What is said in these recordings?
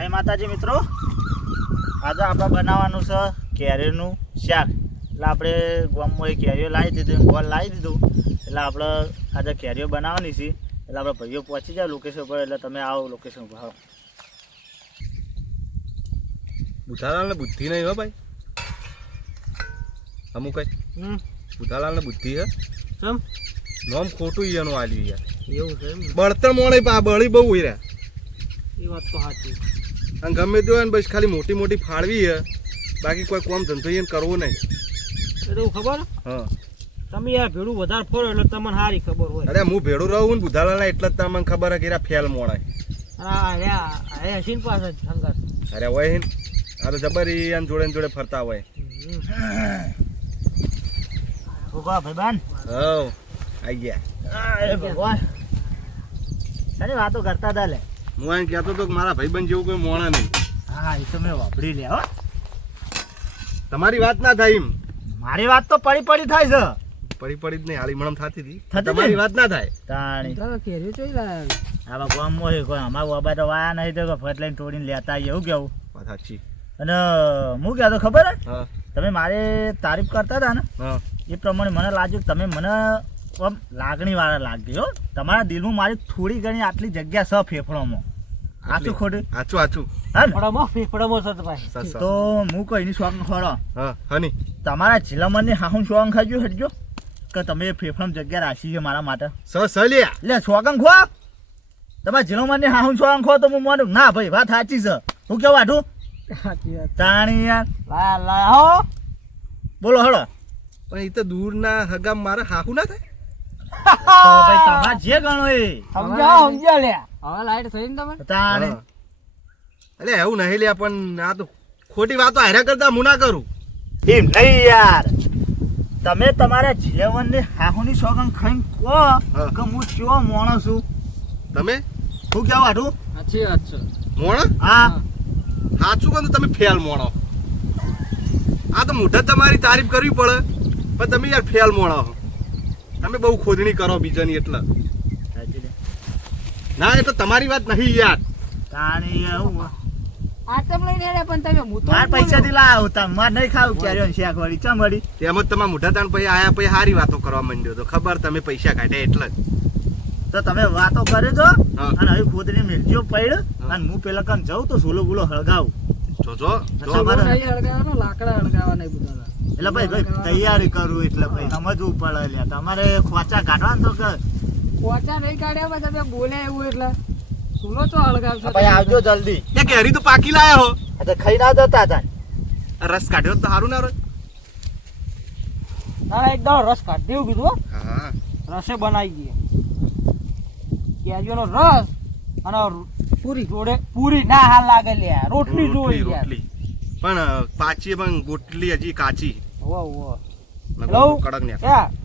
જય માતાજી મિત્રો. આજે આપણે બનાવવાનું છે કેરીનું શાક. એટલે આપણે ગામમાં એ કેરીઓ લાવી દીધું ગોળ લાવી દીધું. એટલે આપણે આજે કેરીઓ બનાવવાની છે. એટલે આપણે ભાઈઓ પહોંચી જાય લોકેશન ઉપર એટલે તમે આવો લોકેશન ઉપર આવો બુધાલાલને બુદ્ધિ નહીં હો ભાઈ. અમુક કઈ હમ. બુધાલાલને બુદ્ધિ હે. ચમ. નોમ ખોટું એનું આલ્યું યાર. એવું છે બળતર મોણે બળી બહુ હોય રહ્યા એ વાત તો સાચી. અને ગમે તે હોય ને બસ ખાલી મોટી મોટી ફાળવી હે. બાકી કોઈ કોમ ધંધો એને કરવો નહીં. એટલે ખબર? હા. તમે યાર ભેડું વધારે ફરો એટલે તમને સારી ખબર હોય. અરે હું ભેડું રહું ને બુધાલાલા એટલે જ તમને ખબર હે કે ફેલ મોડાય અને હસીન પાસે અરે હોય હિન આ તો જબરી આમ જોડે જોડે ફરતા હોય. ભગવા ભાઈબાન આઈ ગયા. અરે ભગવાન. શાની વાતો કરતા હતા લે. હું એમ કહેતો હતો કે મારા ભાઈબંધ જેવું કોઈ મોણા નહીં. હા એ તો મેં વાપરી લે હો. તમારી વાત ના થાય એમ. મારી વાત તો પડી પડી થાય છે. પડી પડી જ નહીં હાલી મણમ થતી હતી. તમારી વાત ના થાય. તાણી. આવા મો હે કોઈ અમાર બાબા તો વાયા નહીં તો ફટ લઈને તોડીને લેતા આવી એવું કેવું? વાત સાચી. અને હું કહેતો ખબર હે. તમે મારે તારીફ કરતા હતા ને? એ પ્રમાણે મને લાગ્યું કે તમે મને લાગણી વાળા લાગ્યો હો. તમારા દિલમાં મારી થોડી ઘણી આટલી જગ્યા છે ફેફડામાં. આચું ખોટું? આચું આચું ને સસ તો હું કઈની શોખ ખોરો હા હની. તમારા જિલ્લામાં હાહું શોખ ખાજો હટજો કે તમે ફેફડામાં જગ્યા રાખી છે મારા માટે. સ સલિયા. એટલે સોગંગ ખો. તમારા જિલ્લામાં હાહું સોગંગ ખો તો હું માનું ના ભાઈ વાત સાચી છે. હું કેવું આઠું તાણી યાર બોલો હળો પણ એ તો દૂરના હગામ મારા હાહુ ના થાય? ભાઈ તમારે જે ગણો એ. તાણી. હા. અલે એવું નહીં લ્યા પણ આ તો ખોટી વાતો હાર્યા કરતા હું ના કરું. એમ નહીં યાર. તમે તમારા જીવનની હાહુની સોગંગ ખાઈને કહો કે હું કેવો માણસ છું. તમે? હું કેવું આઠું મોણા હા. સાચું કહું તો તમે ફેલ મોણો. આ તો મોઢા તમારી તારીફ કરવી પડે. પણ તમે યાર ફેલ મોણો છો. તમે બહુ ખોદણી કરો બીજાની એટલે. ના એટલે તમારી વાત નહીં યાર. તાણી એવું તમે માર પૈસાથી લાવ તમારે નહીં ખાવું ક્યારે શાક વળી ચમ વળી? તેમ જ તમારા મોઢા તાન પછી આયા પછી સારી વાતો કરવા માંડ્યો તો ખબર તમે પૈસા કાઢ્યા એટલે જ. તો તમે વાતો કરે છો અને હવે ખોદની મેલજો પડ અને હું પેલા કામ જાઉં તો સોલો ગુલો હળગાવું. જો જો. લાકડા નહીં બધા એટલે ભાઈ ભાઈ તૈયારી કરું એટલે ભાઈ સમજવું પડે લ્યા. તમારે ખોચા કાઢવાનું તો કે પોચા નહીં કાઢ્યા પછી તમે બોલ્યા એવું એટલે. સુનો તો હળગાવશો ભાઈ આવજો જલ્દી. એ કેરી તો પાકી લાયા હો. આ ખાઈ ના જતા હતા રસ કાઢ્યો તો સારું ના રહે ના એકદમ રસ કાઢી દેવું કીધું હા. રસે બનાવી ગઈ કેરીઓનો રસ અને પૂરી જોડે પૂરી ના હાલ લાગે લ્યા. રોટલી જોઈ રોટલી. પણ પાછી પણ ગોટલી હજી કાચી. વો વો કડક ને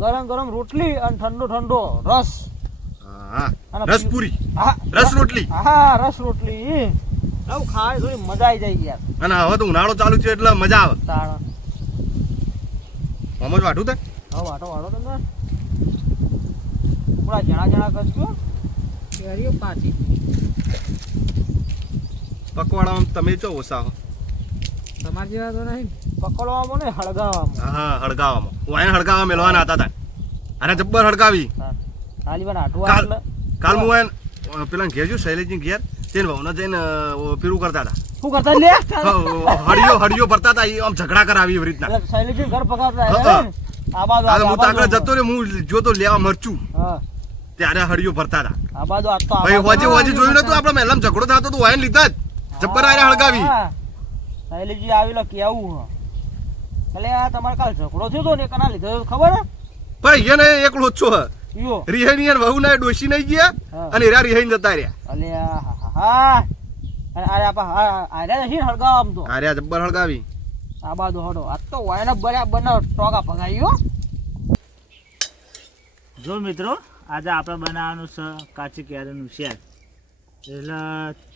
ગરમ ગરમ રોટલી અને ઠંડો ઠંડો રસ. હા રસ પૂરી. રસ રોટલી. હા રસ રોટલી. આવું ખાય થોડી મજા આવી જાય યાર. અને હવે તો ઉનાળો ચાલુ છે એટલે મજા આવે. તાણ. મમજ વાટું તે હવે વાટો વાટો તમે થોડા જણા જણા કરજો. કેરીઓ પાછી. પકવાડામાં તમે ચો ઓસા હો. તમારા જેવા તો નહીં પકડવામાં ને હળગાવામાં હા હળગાવામાં હું એને હળગાવા મેલવાના હતા તા અને જબ્બર હળગાવી. ખાલી પણ આટું કાલ કાલ હું એને પેલા ઘેર જો શૈલેષની ઘેર. તેને ભાવના જઈને પીરું કરતા હતા. શું કરતા? લે હ, હળિયો હળિયો ભરતા હતા એ આમ ઝઘડા કરાવી એવી રીતના. શૈલેષજી ઘર પકડતા? આ બાજુ હું જતો હું જોતો લેવા મરચું. હા. ત્યારે હળિયો ભરતા હતા. આ બાજુ આ તો આ ભાઈ હોજે હોજે જોયું નતું આપડે મેલમ ઝઘડો થતો તો વાયન લીધા જ. જબ્બર આરે હળગાવી. શૈલેષજી આવેલો કેવું હ? એટલે આ તમારે કાલ ઝઘડો થયો તો ને કના લીધો ખબર હે? પણ એને એકલો છો હ. યો રિહાઈ ની વહુ ના ડોશી નહીં ગયા. અને એરા રિહાઈ જતા રહ્યા. અલે હા હા અરે અને આ આપા હા આર્યા નથી હળગાવ આમ તો. આર્યા જબ્બર હળગાવી. આ બાજુ હડો આ તો વાયના બર્યા બનાવ ટોકા ભગાયો જો મિત્રો આજે આપણે બનાવવાનું છે કાચી કેરીનું શેર એટલે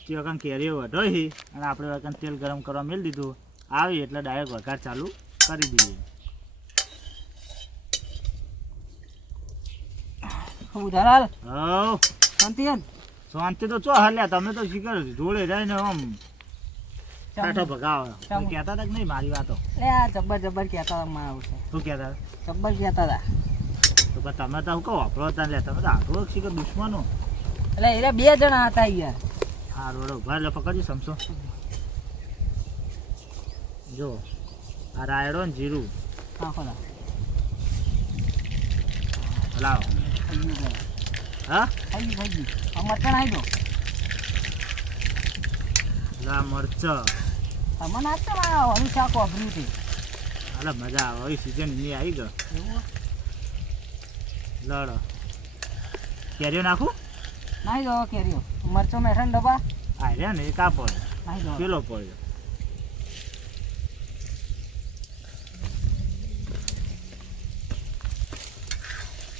તે વખત કેરીઓ વધોઈ અને આપણે વખત તેલ ગરમ કરવા મેળ દીધું. આવી એટલે ડાયરેક્ટ વઘાર ચાલુ કરી દઈએ. ઉધારાલ હવ. શાંતિ શાંતિ તો ચો હાલ્યા તમે તો શીખર જોડે રહીને આમ કાંઠો ભગાવો. ચમ. કહેતા હતા કે નહીં મારી વાતો? એ આ જબ્બર કહેતા શું કહેતા જબ્બર કહેતા હતા. તો તમે તો હું કહો વાપરો હતા લે તમે તો આટલો શીખો દુશ્મનો. એટલે એ બે જણા હતા યાર હા રોડો ભાઈ એટલે પકડજો સમસો જો આ રાયડો ને જીરું. લાવો. હા? ગયું આ મટન આવી દો. લા મરચ. તમે નાખતો મારા હળું શાક વાપર્યું છે. અલા મજા આવે. હવે સિઝનની આવી ગયો. લડો. કેરીઓ નાખું? નાખી દો કેરીઓ મરચો મેઠા ડબ્બા આ રે ને આ પડે દો પેલો પડ્યો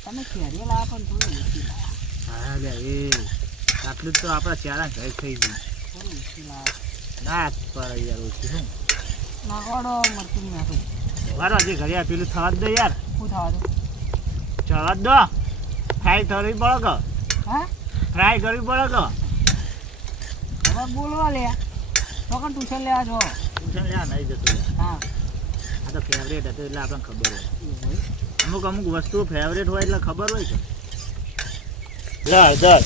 તમે કેરીઓ લાવો પણ થોડું ઓછી લાવો. હા લે એ. આટલું જ તો આપણા ચારા ઘર થઈ ગયું થોડું ઓછી લાવો. ના પર યાર ઓછી શું? નાખવાડો મરચું મેઠું વારો હજી ઘરે આપેલું પેલું થવા જ દો યાર. શું થવા દો? ચવા જ દો. ખાઈ થોડી બળગો હા? ફ્રાય કરવી પડે તો. હવે બોલવા લે. તો પણ ટ્યુશન લેવા જો. ટ્યુશન લેવા નહીં જતું હા. આ તો ફેવરેટ હતું એટલે આપણને ખબર હોય. અમુક અમુક વસ્તુ ફેવરેટ હોય એટલે ખબર હોય છે. દસ દસ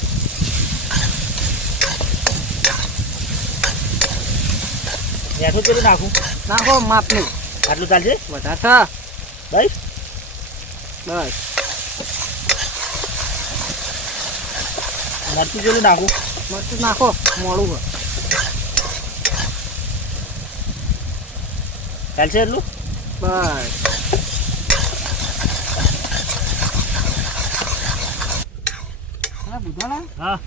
મીઠું કેટલું નાખું. નાખો માપનું. આટલું ચાલશે? વધારે થા. ભાઈ? બસ. મરચું કેટલું નાખું? મરચું નાખો મોડું હોય. ચાલશે એટલું? બસ. હા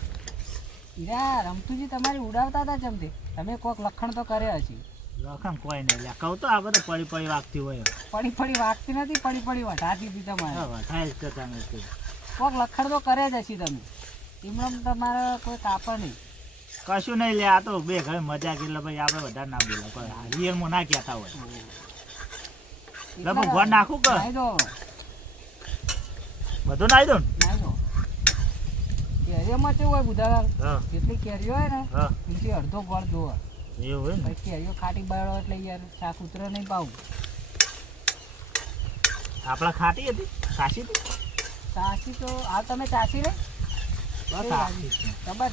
યાર રમતુજી તમારી ઉડાવતા હતા ચમથી તમે કોક લખણ તો કર્યા હશે. લખણ કોઈ નહીં. લ્યા કહું તો આ બધું પડી પડી વાગતી હોય. પડી પડી વાગતી નથી પડી પડી વઢાતી હતી તમારે. હા, થાય જ નથી. કોક લખણ તો કર્યા જ હશે તમે. એમણે તમારે કોઈ કાપડ નહીં. કશું નહીં લે આ તો બે ઘરે મજા કે એટલે ભાઈ આપણે વધારે ના બોલે પણ રિયલમાં ના કહેતા હોય. લે ઘર નાખું કે? દો. બધું નાઈ દો કેરીઓમાં કેવું હોય બુધાલાલ? જેટલી કેરીઓ હોય ને હા. અડધો ગોળ જોવે એવું હોય કેરીઓ ખાટી બાળો એટલે યાર શાક ઉતરે નહીં પાવું આપણા ખાટી હતી? સાસી હતી? સાસી તો આ તમે ચાસી છે. ખબર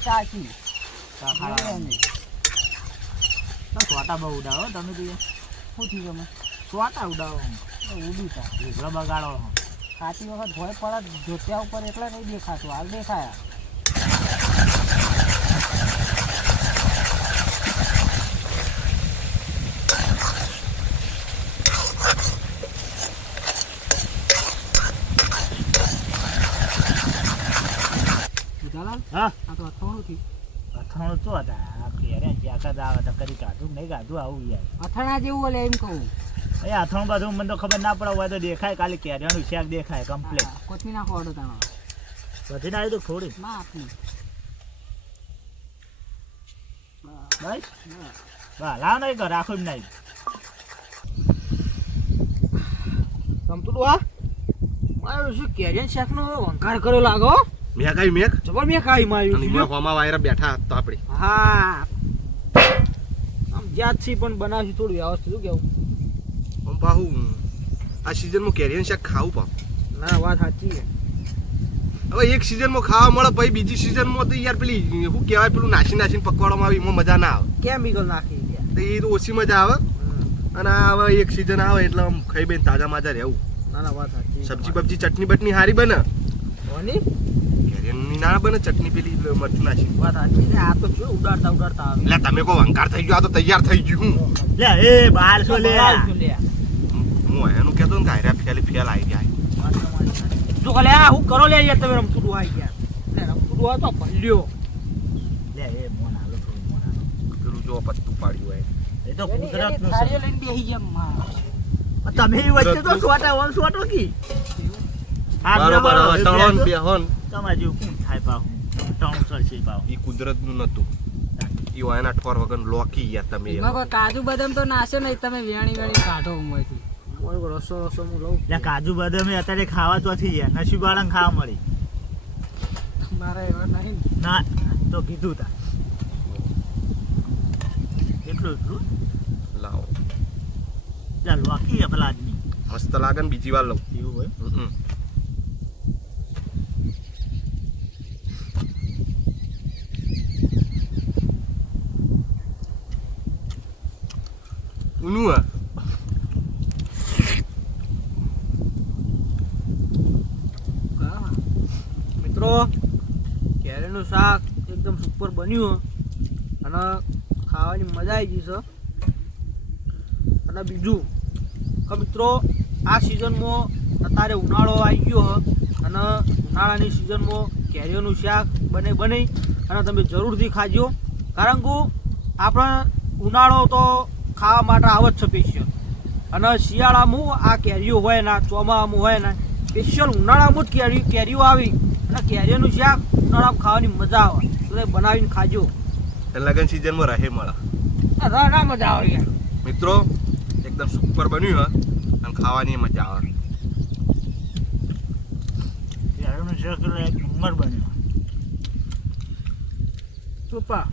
તો સોટા બહુ ઉડાવો તમે યાર. શું તમે સોટા ઉડાવો ઉડું તા ઢીકડો બગાડો ખાતી વખત ભોય પડત, જોત્યા ઉપર એટલે નહીં દેખાતું, હાલ દેખાયા બુધાલાલ હા. આ તો અથાણું થી અથાણું તો હતા ઘેરે જ્યાં આવે તો કરી કાઢું નહીં કાઢું આવું યાર. અથાણા જેવું ઓલે એમ કહું. એ અથાણું બધું મને તો ખબર ના પડે હોય તો દેખાય ખાલી કેરિયાનું શાક દેખાય કમ્પ્લેટ કોથમી નાખો અડો તાણો. બધી ના તો થોડી માં આપની બસ? બા લાવ નહીં કર રાખો નહીં. રમતું આ મારું શું કેરિયન શાકનો વંકાર કર્યો લાગો મેં આવી મેઘ જબર મેં કાઈ અને માર્યું મેં હોમાં વાયરા બેઠા તો આપણે. હા. આમ જ્યાં થી પણ બનાવશું થોડું વ્યવસ્થિત શું કેવું? આમ પાહુ આ સિઝનમાં કેરિયન શાક ખાવું પા ના વાત સાચી છે. હવે એક સિઝનમાં ખાવા મળે પછી બીજી સિઝનમાં તો યાર પેલી શું કહેવાય પેલું નાસી નાસીને પકવાડવામાં આવે એમાં મજા ના આવે. કેમિકલ નાખી તો એ તો ઓછી મજા આવે. અને આ હવે એક સિઝન આવે એટલે આમ ખાઈ બેન તાજા માજા રહેવું. ના ના વાત સાચી સબ્જી બબ્જી ચટણી બટની હારી બને. કેરિયનની ના બને ચટણી પેલી મરચું નાસી વાત સાચી છે આ તો શું ઉડાડતા ઉડાડતા આવે. એટલે તમે કહો અંકાર થઈ ગયો આ તો તૈયાર થઈ ગયું. હું લે એ બાર છો લે. હું એનું કહેતો ને કે ફેલ ફેલ આવી જાય. જો ખાલી હું કરો લે યાર તમે રમતું આવી ગયા. લે રમતું હોય તો ભલ્યો. લે એ મોન આલો થોડું મોન આલો પેલું જો પત્તું પાડ્યું હોય. એ તો કુદરતનું થાળીઓ લઈને બેસી ગયા માં. તમે વચ્ચે તો સોટા ઓમ સોટો કી બરોબર બરાબર, હવે એ તળો ને બેસો. બેહો ને તમારે જેવું કોણ થાય પાહું ટણું છે પાવ ઈ કુદરતનું નતું ઈ હોય એના ઠોર વગર લોકી ગયા તમે એમાં. કાજુ બદામ તો નાશે નહીં તમે વેણી વેણી કાઢો ઉંમરથી કોઈ રસો રસો હું લઉં. એટલે કાજુ બદામ એ અત્યારે ખાવા તો થઈ ગયા. નસીબ વાળાને ખાવા મળી. મારે એવા નહીં. ના તો કીધું તા. એ એટલું એટલું? લાવો. ચાલ વાકી પેલા આદમી. મસ્ત લાગે ને બીજી વાર લઉં. એવું હોય? ઊનું મિત્રો, કેરીનું શાક એકદમ સુપર બન્યું અને ખાવાની મજા આવી ગઈ છે. અને બીજું કે મિત્રો, આ સિઝનમાં અત્યારે ઉનાળો આવી ગયો અને ઉનાળાની સિઝનમાં કેરીઓનું શાક બને બની અને તમે જરૂરથી ખાજો. કારણ કે આપણે ઉનાળો તો ખાવા માટે આવે જ છે સ્પેશિયલ અને શિયાળામાં આ કેરીઓ હોય ના ચોમાસામાં હોય ના સ્પેશિયલ ઉનાળામાં જ કેરી કેરીઓ આવી. અને કેરીઓનું શાક ઉનાળામાં ખાવાની મજા આવે તો એ બનાવીને ખાજો. એટલે લગન સિઝનમાં રહે મળે. આ ના મજા આવે યાર. મિત્રો એકદમ સુપર બન્યું હોય અને ખાવાની મજા આવે. કેરીનું શાક એક નંબર બન્યો. સુપર